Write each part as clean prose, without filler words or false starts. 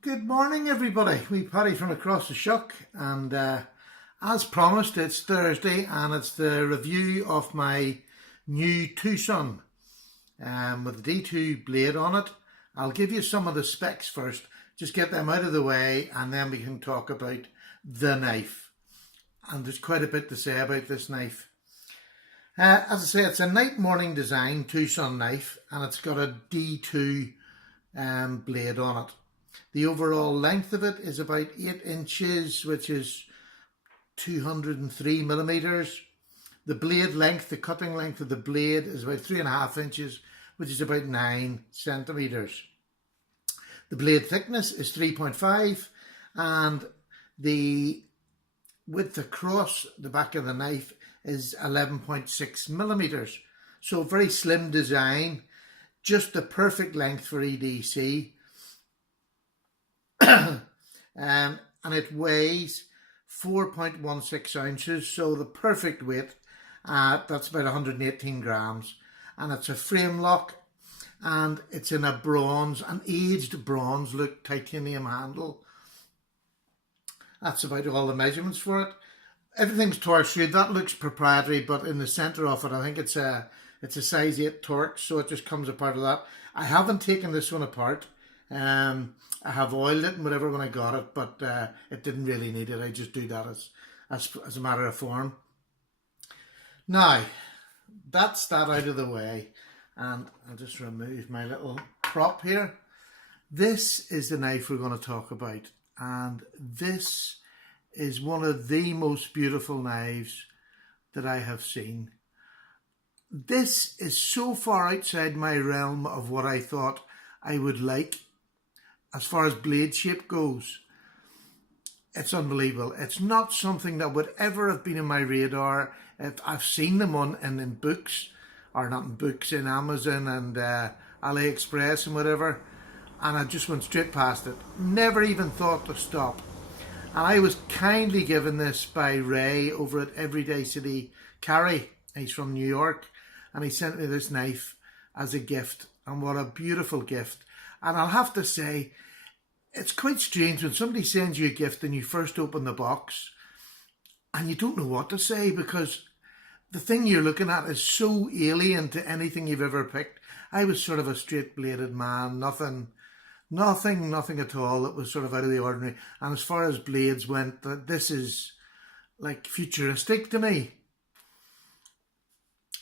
Good morning, everybody. We Paddy from across the Shuck, and as promised, it's Thursday, and it's the review of my new Tucson with the D2 blade on it. I'll give you some of the specs first, just get them out of the way, and then we can talk about the knife. And there's quite a bit to say about this knife. As I say, it's a night morning design Tucson knife, and it's got a D2 blade on it. The overall length of it is about 8 inches, which is 203 millimeters. The blade length, the cutting length of the blade is about 3.5 inches, which is about 9 centimeters. The blade thickness is 3.5, and the width across the back of the knife is 11.6 millimeters. So very slim design, just the perfect length for EDC. And it weighs 4.16 ounces, so the perfect weight. That's about 118 grams, and it's a frame lock, and it's in a bronze, an aged bronze look titanium handle. That's about all the measurements for it. Everything's torque-shoed. That looks proprietary, but in the centre of it, I think it's a size 8 torque, so it just comes apart of that. I haven't taken this one apart. I have oiled it and whatever when I got it, but it didn't really need it. I just do that as a matter of form. Now, that's that out of the way, and I'll just remove my little prop here. This is the knife we're going to talk about, and this is one of the most beautiful knives that I have seen. This is so far outside my realm of what I thought I would like as far as blade shape goes. It's unbelievable. It's not something that would ever have been in my radar. I've seen them in books, or not in books, in Amazon and AliExpress and whatever, and I just went straight past it. Never even thought to stop. And I was kindly given this by Ray over at Everyday City Carry. He's from New York, and he sent me this knife as a gift, and what a beautiful gift. And I'll have to say, it's quite strange when somebody sends you a gift and you first open the box and you don't know what to say, because the thing you're looking at is so alien to anything you've ever picked. I was sort of a straight-bladed man, nothing at all that was sort of out of the ordinary. And as far as blades went, this is like futuristic to me.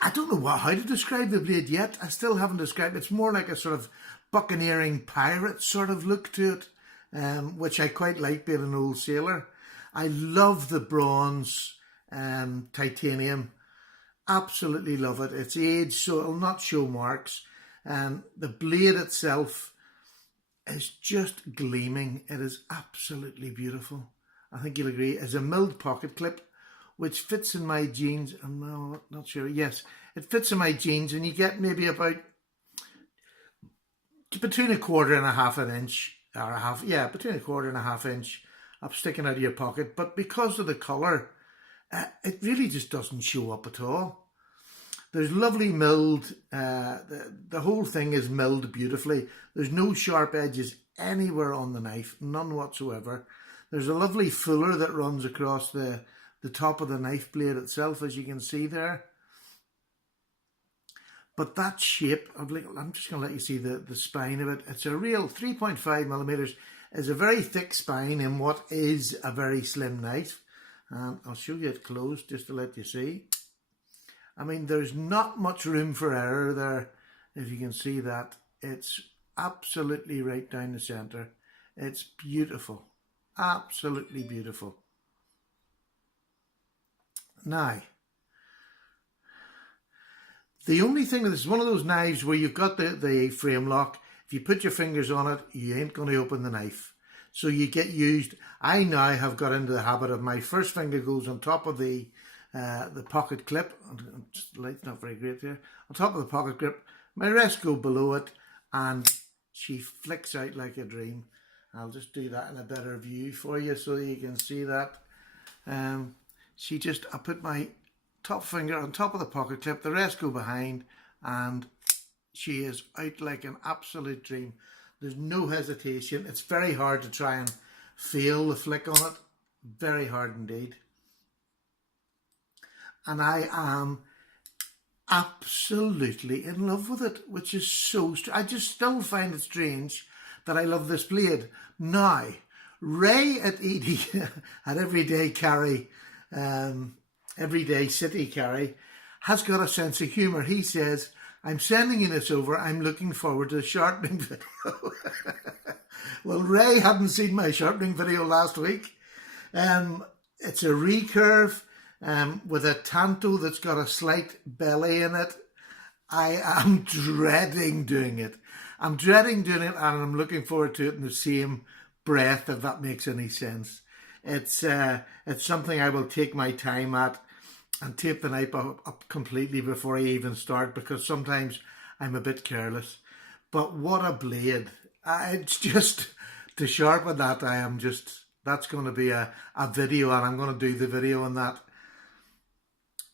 I don't know how to describe the blade yet. I still haven't described it. It's more like a sort of buccaneering pirate sort of look to it, which I quite like, being an old sailor. I love the bronze titanium. Absolutely love it. It's aged, so it'll not show marks. The blade itself is just gleaming. It is absolutely beautiful. I think you'll agree. It's a milled pocket clip, which fits in my jeans. I'm not sure. Yes, it fits in my jeans, and you get maybe about between 1/4 and 1/2 inch, between 1/4 and 1/2 inch up sticking out of your pocket. But because of the colour, it really just doesn't show up at all. There's lovely milled, the whole thing is milled beautifully. There's no sharp edges anywhere on the knife, none whatsoever. There's a lovely fuller that runs across the top of the knife blade itself, as you can see there. But that shape, I'm just going to let you see the spine of it. It's a real 3.5 millimeters. It's a very thick spine in what is a very slim knife. I'll show you it close just to let you see. I mean, there's not much room for error there, if you can see that. It's absolutely right down the centre. It's beautiful. Absolutely beautiful. Now, the only thing, this is one of those knives where you've got the frame lock. If you put your fingers on it, you ain't going to open the knife. So you get used. I now have got into the habit of my first finger goes on top of the pocket clip. Just the light's not very great there. On top of the pocket clip, my rest go below it, and she flicks out like a dream. I'll just do that in a better view for you so you can see that. I put my top finger on top of the pocket clip, the rest go behind, and she is out like an absolute dream. There's no hesitation. It's very hard to try and feel the flick on it. Very hard indeed. And I am absolutely in love with it, which is so I just still find it strange that I love this blade. Now, Ray at Edie, at Everyday Carry, Everyday City Carry, has got a sense of humour. He says, I'm sending you this over. I'm looking forward to the sharpening video. Well, Ray hadn't seen my sharpening video last week. It's a recurve with a tanto that's got a slight belly in it. I am dreading doing it. I'm dreading doing it, and I'm looking forward to it in the same breath, if that makes any sense. It's something I will take my time at and tape the knife up completely before I even start, because sometimes I'm a bit careless. But what a blade. It's just, to sharpen that, that's going to be a video, and I'm going to do the video on that.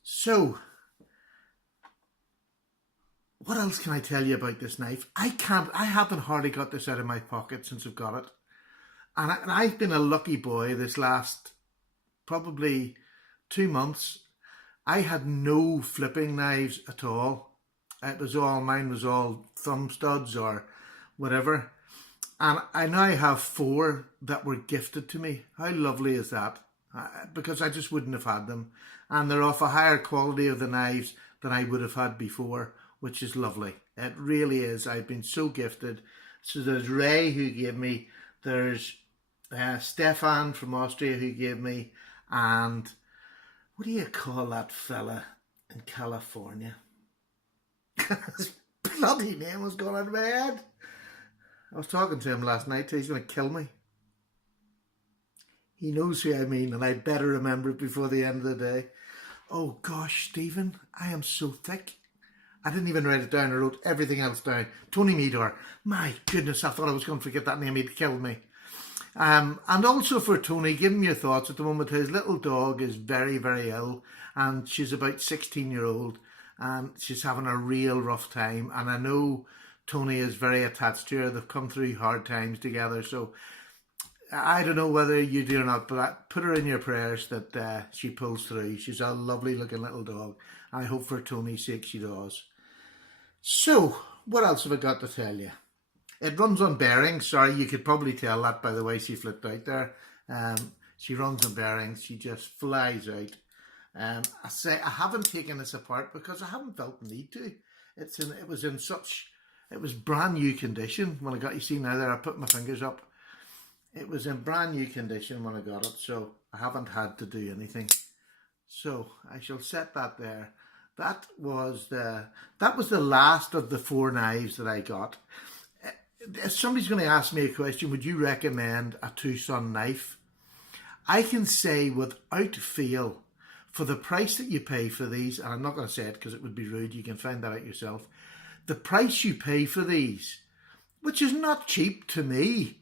So, what else can I tell you about this knife? I haven't hardly got this out of my pocket since I've got it. And I've been a lucky boy this last probably 2 months. I had no flipping knives at all. Mine was all thumb studs or whatever. And I now have 4 that were gifted to me. How lovely is that? Because I just wouldn't have had them. And they're of a higher quality of the knives than I would have had before, which is lovely. It really is. I've been so gifted. So there's Ray who gave me, there's Stefan from Austria who gave me, and what do you call that fella in California? His bloody name was gone out of my head. I was talking to him last night. He's going to kill me. He knows who I mean, and I better remember it before the end of the day. Oh gosh, Stephen, I am so thick. I didn't even write it down. I wrote everything else down. Tony Meador. My goodness, I thought I was going to forget that name. He'd kill me. And also for Tony, give him your thoughts. At the moment, his little dog is very, very ill, and she's about 16-year-old, and she's having a real rough time. And I know Tony is very attached to her. They've come through hard times together. So I don't know whether you do or not, but I put her in your prayers that she pulls through. She's a lovely looking little dog. I hope for Tony's sake she does. So, what else have I got to tell you? It runs on bearings. Sorry, you could probably tell that by the way she flipped out there. She runs on bearings. She just flies out. I say I haven't taken this apart because I haven't felt the need to. It was brand new condition when I got. You see now there, I put my fingers up. It was in brand new condition when I got it, so I haven't had to do anything. So I shall set that there. That was the last of the 4 knives that I got. If somebody's going to ask me a question, would you recommend a Sun knife? I can say without fail, for the price that you pay for these, and I'm not going to say it because it would be rude, you can find that out yourself. The price you pay for these, which is not cheap to me,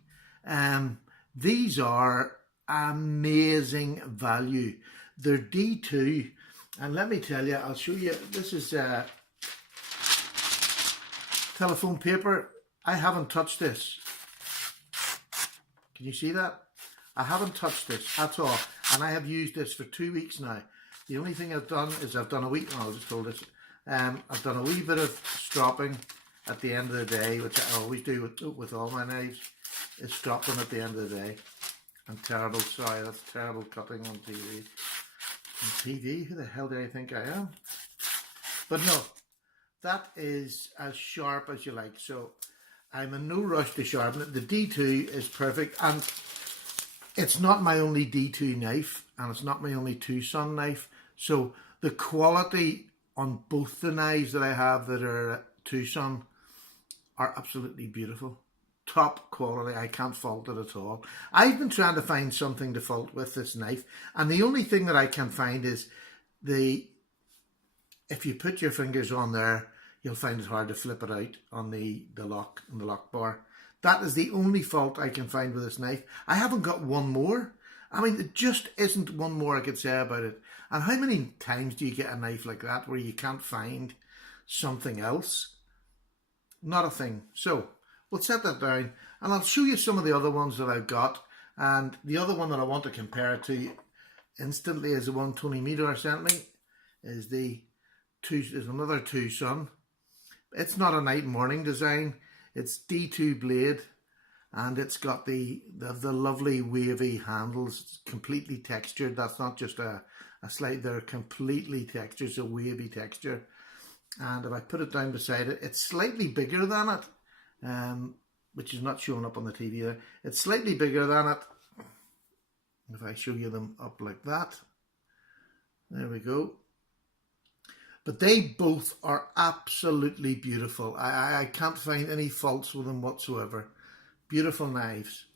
these are amazing value. They're D2, and let me tell you, I'll show you, this is telephone paper. I haven't touched this. Can you see that? I haven't touched this at all, and I have used this for 2 weeks now. The only thing I've done is I've done a wee, I'll just hold this. I've done a wee bit of stropping at the end of the day, which I always do with all my knives, is strop them at the end of the day. I'm terrible, sorry, that's terrible cutting on TV. On TV? Who the hell do I think I am? But no, that is as sharp as you like. So I'm in no rush to sharpen it. The D2 is perfect, and it's not my only D2 knife, and it's not my only Sun knife. So the quality on both the knives that I have that are Sun are absolutely beautiful. Top quality, I can't fault it at all. I've been trying to find something to fault with this knife, and the only thing that I can find is if you put your fingers on there, you'll find it hard to flip it out on the lock bar. That is the only fault I can find with this knife. I haven't got one more. I mean, it just isn't one more I could say about it. And how many times do you get a knife like that where you can't find something else? Not a thing. So, we'll set that down, and I'll show you some of the other ones that I've got. And the other one that I want to compare it to instantly is the one Tony Meador sent me. Is another Sun. It's not a night morning design. It's D2 blade, and it's got the lovely wavy handles. It's completely textured. That's not just a slide. They're completely textured, so wavy texture. And if I put it down beside it, it's slightly bigger than it, which is not showing up on the TV there. It's slightly bigger than it. If I show you them up like that, there we go. But they both are absolutely beautiful. I can't find any faults with them whatsoever. Beautiful knives.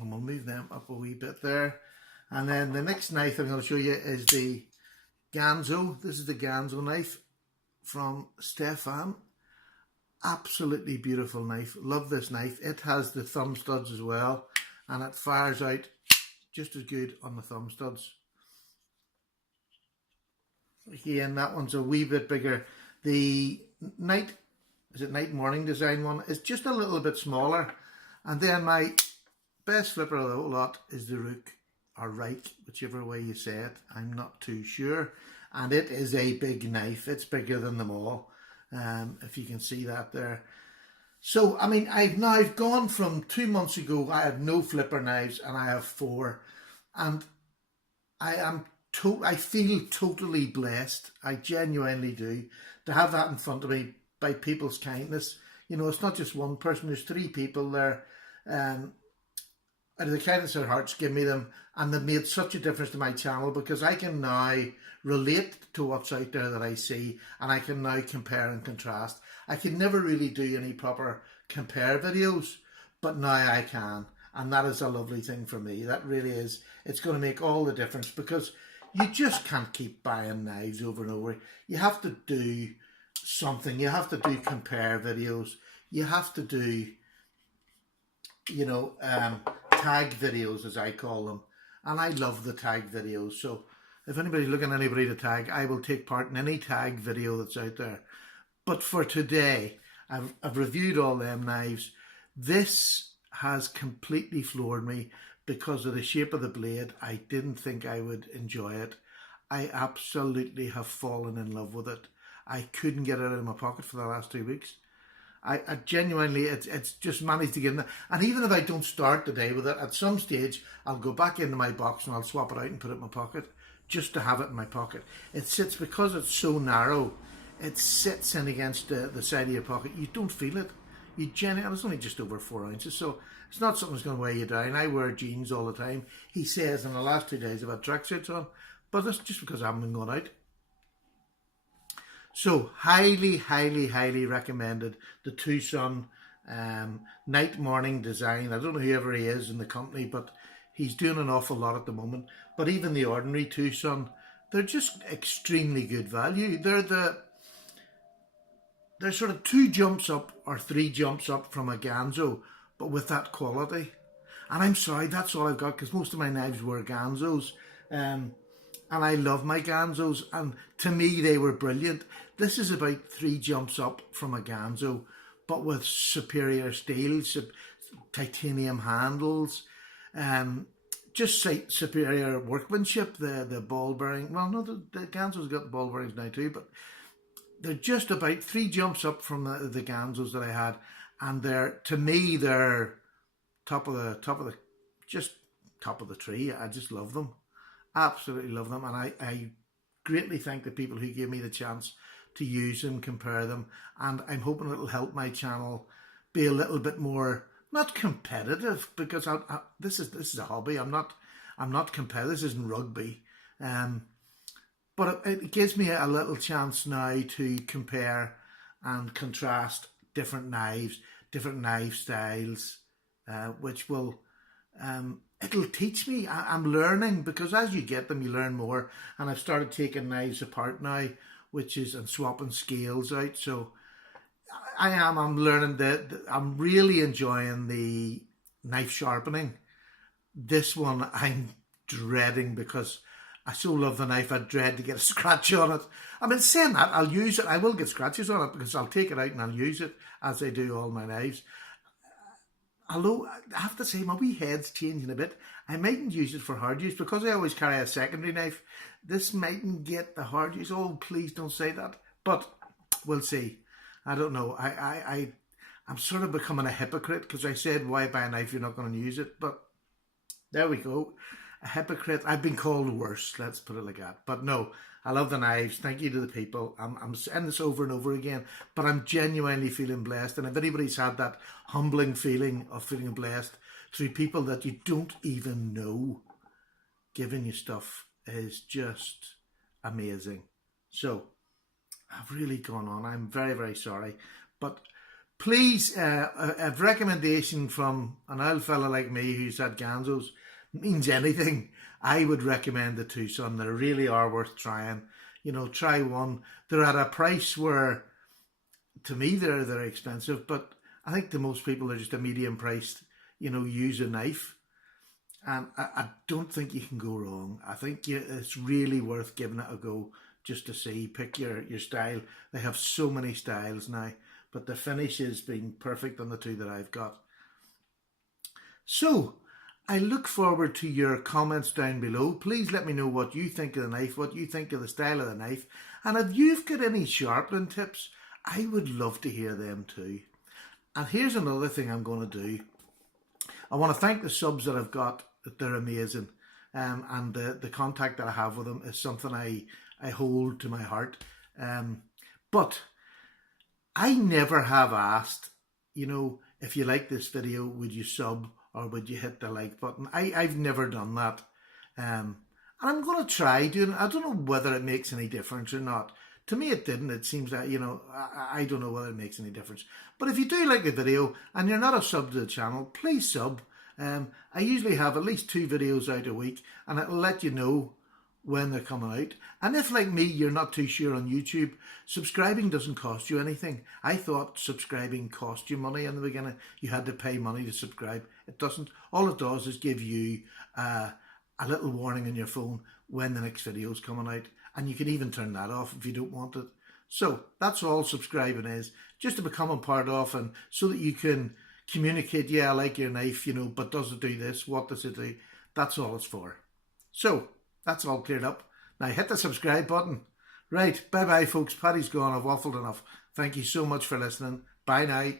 And we'll move them up a wee bit there. And then the next knife I'm going to show you is the Ganzo. This is the Ganzo knife from Stefan. Absolutely beautiful knife. Love this knife. It has the thumb studs as well, and it fires out just as good on the thumb studs. Again, that one's a wee bit bigger. The night morning design one is just a little bit smaller. And then my best flipper of the whole lot is the Rook, or Reich, whichever way you say it. I'm not too sure. And it is a big knife. It's bigger than them all, if you can see that there. So, I mean, I've gone from 2 months ago, I had no flipper knives, and I have 4. And I feel totally blessed. I genuinely do, to have that in front of me by people's kindness. You know, it's not just one person. There's 3 people there. Out of the kindness of their hearts, give me them, and they've made such a difference to my channel, because I can now relate to what's out there that I see, and I can now compare and contrast. I could never really do any proper compare videos, but now I can, and that is a lovely thing for me. That really is. It's going to make all the difference, because you just can't keep buying knives over and over. You have to do something. You have to do compare videos. You have to do, you know, tag videos, as I call them. And I love the tag videos. So if anybody's looking at anybody to tag, I will take part in any tag video that's out there. But for today, I've reviewed all them knives. This has completely floored me because of the shape of the blade. I didn't think I would enjoy it. I absolutely have fallen in love with it. I couldn't get it out of my pocket for the last 2 weeks. I genuinely, it's just managed to get in there. And even if I don't start the day with it, at some stage, I'll go back into my box and I'll swap it out and put it in my pocket, just to have it in my pocket. It sits, because it's so narrow, it sits in against the side of your pocket. You don't feel it. You genuinely, it's only just over 4 ounces, so it's not something that's going to weigh you down. I wear jeans all the time. He says in the last 2 days I've had tracksuits on, but that's just because I haven't been going out. So highly, highly, highly recommended. The Sun night morning design. I don't know whoever he is in the company, but he's doing an awful lot at the moment. But even the ordinary Sun, they're just extremely good value. They're sort of 2 jumps up or 3 jumps up from a Ganzo, but with that quality. And I'm sorry, that's all I've got, because most of my knives were Ganzos. And I love my Ganzos, and to me they were brilliant. This is about 3 jumps up from a Ganzo, but with superior steel, titanium handles, just superior workmanship. The ball bearing, well, no, the Ganzo's got the ball bearings now too, but they're just about 3 jumps up from the Ganzos that I had, and to me they're top of the tree. I just love them. Absolutely love them, and I greatly thank the people who gave me the chance to use them, compare them, and I'm hoping it'll help my channel be a little bit more, not competitive, because this is a hobby. I'm not competitive. This isn't rugby, but it gives me a little chance now to compare and contrast different knives, different knife styles, which will it'll teach me. I'm learning, because as you get them, you learn more. And I've started taking knives apart now, and swapping scales out. So I'm learning that I'm really enjoying the knife sharpening. This one I'm dreading, because I so love the knife, I dread to get a scratch on it. I mean, saying that, I'll use it. I will get scratches on it because I'll take it out and I'll use it as I do all my knives. Although, I have to say, my wee head's changing a bit. I mightn't use it for hard use because I always carry a secondary knife. This mightn't get the hard use. Oh, please don't say that. But we'll see. I don't know. I'm sort of becoming a hypocrite because I said, why buy a knife if you're not going to use it? But there we go. A hypocrite. I've been called worse. Let's put it like that. But no, I love the knives. Thank you to the people. I'm saying this over and over again, but I'm genuinely feeling blessed. And if anybody's had that humbling feeling of feeling blessed through people that you don't even know giving you stuff is just amazing. So I've really gone on. I'm very, very sorry. But please, a recommendation from an old fella like me who's had Ganzos means anything. I would recommend the Tucson. They really are worth trying. You know, try one. They're at a price where, to me, they're expensive, but I think to most people they're just a medium priced, use a knife. And I don't think you can go wrong. I think it's really worth giving it a go just to see. Pick your style. They have so many styles now, but the finish has been perfect on the two that I've got. So, I look forward to your comments down below. Please let me know what you think of the knife, what you think of the style of the knife. And if you've got any sharpening tips, I would love to hear them too. And here's another thing I'm going to do. I want to thank the subs that I've got. They're amazing. And the contact that I have with them is something I hold to my heart. But I never have asked, if you like this video, would you sub? Or would you hit the like button? I've never done that. And I'm going to try doing it. I don't know whether it makes any difference or not. To me, it didn't. It seems that, I don't know whether it makes any difference. But if you do like the video and you're not a sub to the channel, please sub. I usually have at least 2 videos out a week and it'll let you know when they're coming out. And if, like me, you're not too sure on YouTube, subscribing doesn't cost you anything. I thought subscribing cost you money in the beginning. You had to pay money to subscribe. It doesn't. All it does is give you a little warning on your phone when the next video is coming out. And you can even turn that off if you don't want it. So that's all subscribing is, just to become a part of, and so that you can communicate, yeah, I like your knife, but does it do this? What does it do? That's all it's for. So that's all cleared up. Now hit the subscribe button. Right, bye-bye folks. Paddy's gone. I've waffled enough. Thank you so much for listening. Bye now.